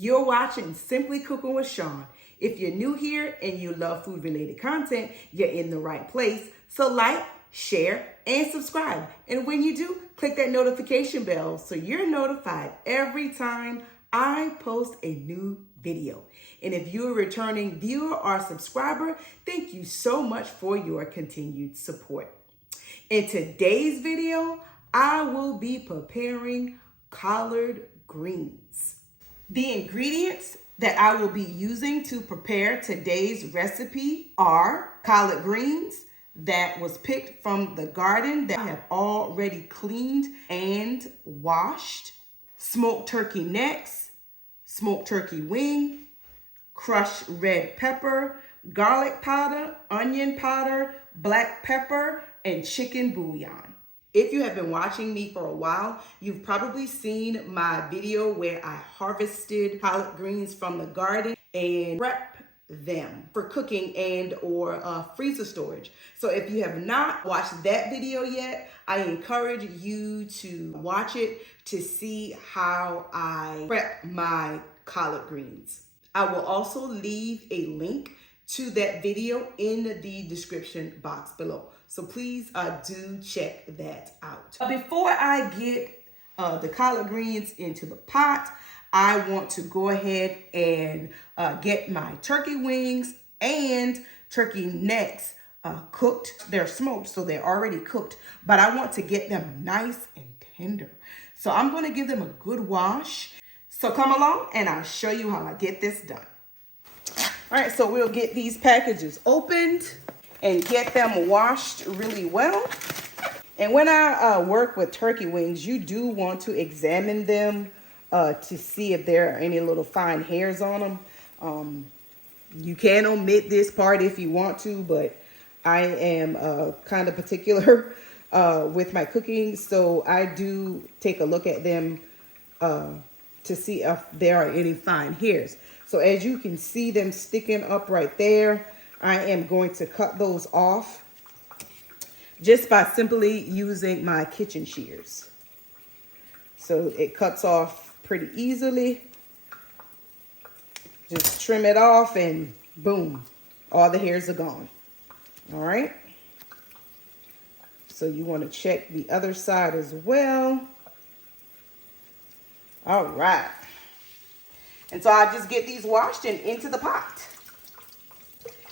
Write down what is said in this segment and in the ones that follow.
You're watching Simply Cooking with Shawn. If you're new here and you love food related content, you're in the right place. So like, share, and subscribe. And when you do, click that notification bell so you're notified every time I post a new video. And if you're a returning viewer or subscriber, thank you so much for your continued support. In today's video, I will be preparing collard greens. The ingredients that I will be using to prepare today's recipe are collard greens that was picked from the garden that I have already cleaned and washed, smoked turkey necks, smoked turkey wing, crushed red pepper, garlic powder, onion powder, black pepper, and chicken bouillon. If you have been watching me for a while, you've probably seen my video where I harvested collard greens from the garden and prep them for cooking and or freezer storage. So if you have not watched that video yet, I encourage you to watch it to see how I prep my collard greens. I will also leave a link to that video in the description box below. So please do check that out. Before I get the collard greens into the pot, I want to go ahead and get my turkey wings and turkey necks cooked. They're smoked, so they're already cooked, but I want to get them nice and tender. So I'm going to give them a good wash. So come along and I'll show you how I get this done. All right, so we'll get these packages opened and get them washed really well. And when I work with turkey wings, you do want to examine them to see if there are any little fine hairs on them. You can omit this part if you want to, but I am kind of particular with my cooking, so I do take a look at them to see if there are any fine hairs. So as you can see them sticking up right there, I am going to cut those off just by simply using my kitchen shears. So it cuts off pretty easily. Just trim it off and boom, all the hairs are gone. All right. So you want to check the other side as well. All right. And so I just get these washed and into the pot.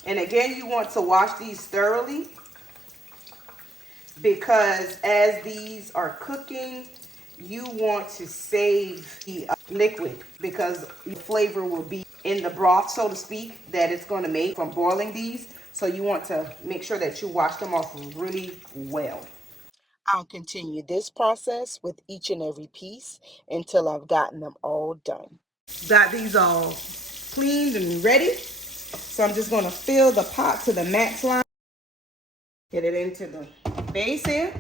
And again, you want to wash these thoroughly because as these are cooking, you want to save the liquid because the flavor will be in the broth, so to speak, that it's going to make from boiling these. So you want to make sure that you wash them off really well. I'll continue this process with each and every piece until I've gotten them all done. Got these all cleaned and ready. So I'm just going to fill the pot to the max line. Get it into the base here.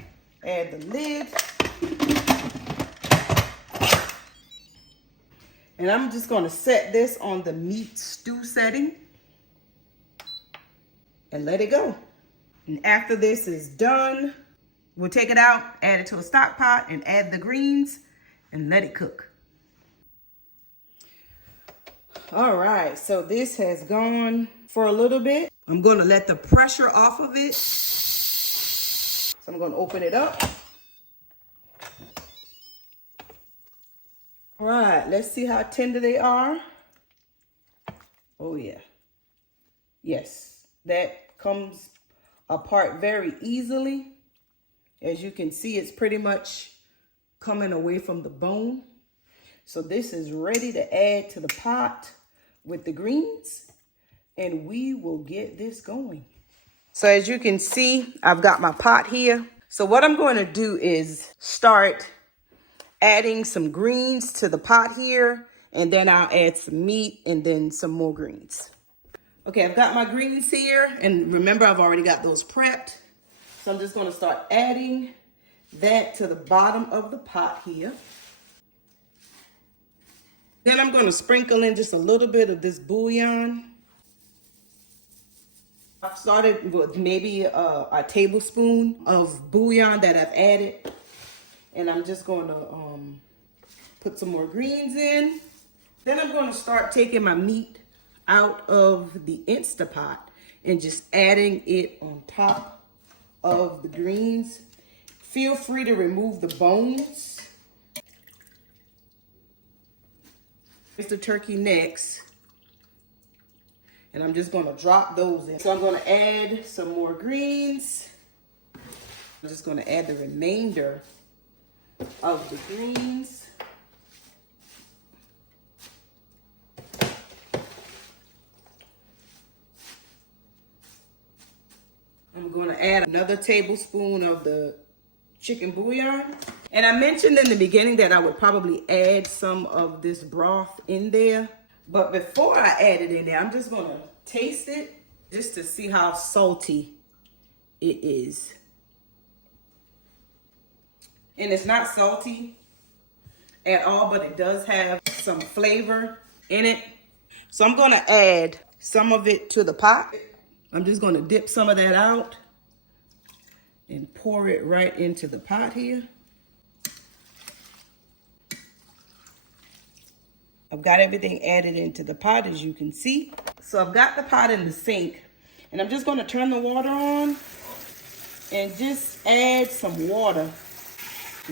Add the lid. And I'm just going to set this on the meat stew setting. And let it go. And after this is done, we'll take it out, add it to a stock pot, and add the greens and let it cook. All right, so this has gone for a little bit. I'm going to let the pressure off of it. So I'm going to open it up. All right, let's see how tender they are. Oh, yeah. Yes, that comes apart very easily. As you can see, it's pretty much coming away from the bone. So this is ready to add to the pot with the greens, and we will get this going. So as you can see, I've got my pot here. So what I'm going to do is start adding some greens to the pot here, and then I'll add some meat and then some more greens. Okay, I've got my greens here, and remember I've already got those prepped. So I'm just going to start adding that to the bottom of the pot here. Then I'm going to sprinkle in just a little bit of this bouillon. I've started with maybe a tablespoon of bouillon that I've added. And I'm just going to put some more greens in. Then I'm going to start taking my meat out of the Instapot and just adding it on top of the greens. Feel free to remove the bones. Here's the turkey necks. And I'm just going to drop those in. So I'm going to add some more greens. I'm just going to add the remainder of the greens. I'm going to add another tablespoon of the chicken bouillon. And I mentioned in the beginning that I would probably add some of this broth in there. But before I add it in there, I'm just going to taste it just to see how salty it is. And it's not salty at all, but it does have some flavor in it. So I'm going to add some of it to the pot. I'm just going to dip some of that out and pour it right into the pot here. I've got everything added into the pot, as you can see. So I've got the pot in the sink, and I'm just going to turn the water on and just add some water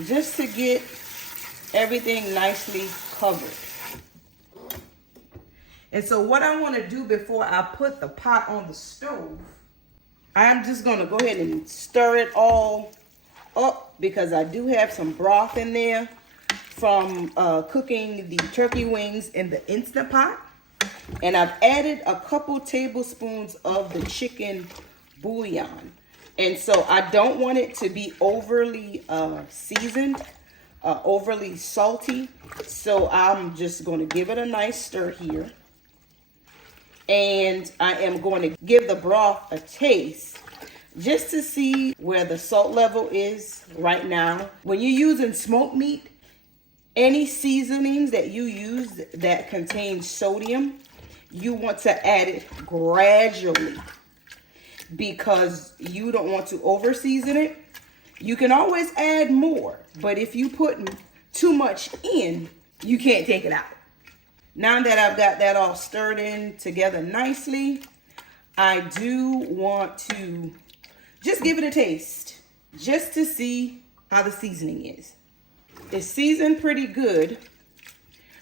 just to get everything nicely covered. And so what I want to do before I put the pot on the stove, I'm just going to go ahead and stir it all up because I do have some broth in there from cooking the turkey wings in the Instant Pot. And I've added a couple tablespoons of the chicken bouillon. And so I don't want it to be overly seasoned, overly salty. So I'm just going to give it a nice stir here. And I am going to give the broth a taste just to see where the salt level is right now. When you're using smoked meat, any seasonings that you use that contain sodium, you want to add it gradually because you don't want to over season it. You can always add more, but if you put too much in, you can't take it out. Now that I've got that all stirred in together nicely, I do want to just give it a taste just to see how the seasoning is. It's seasoned pretty good,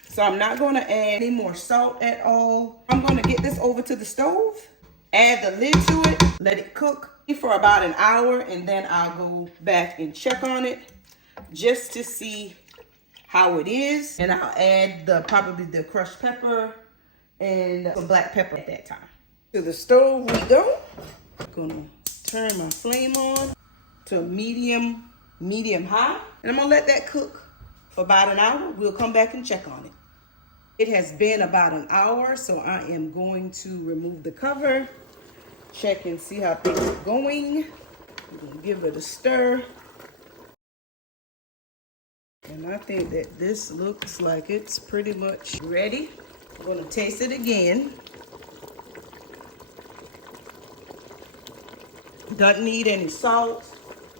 so I'm not going to add any more salt at all. I'm going to get this over to the stove, add the lid to it, let it cook for about an hour, and then I'll go back and check on it just to see how it is. And I'll add probably the crushed pepper and some black pepper at that time. To the stove we go. I'm going to turn my flame on to medium high. And I'm going to let that cook for about an hour. We'll come back and check on it. It has been about an hour, so I am going to remove the cover, check and see how things are going. I'm going to give it a stir. And I think that this looks like it's pretty much ready. I'm going to taste it again. Doesn't need any salt.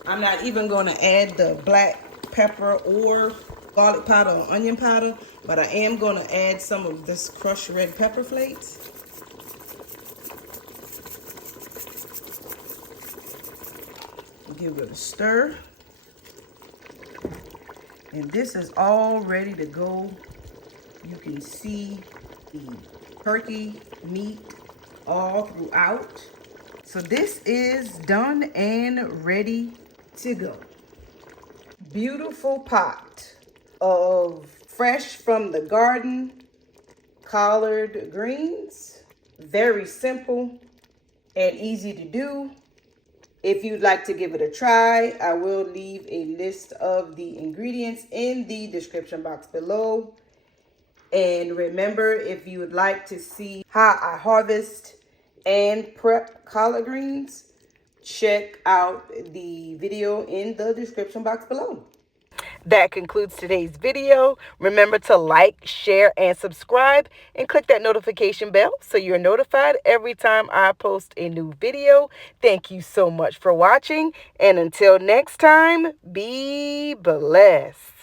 I'm not even going to add the black pepper or garlic powder or onion powder, but I am going to add some of this crushed red pepper flakes. Give it a stir. And this is all ready to go. You can see the turkey meat all throughout. So this is done and ready to go. Beautiful pot of fresh from the garden collard greens. Very simple and easy to do. If you'd like to give it a try, I will leave a list of the ingredients in the description box below. And remember, if you would like to see how I harvest and prep collard greens, check out the video in the description box below. That concludes today's video. Remember to like, share, and subscribe, and click that notification bell so you're notified every time I post a new video. Thank you so much for watching, and until next time, be blessed.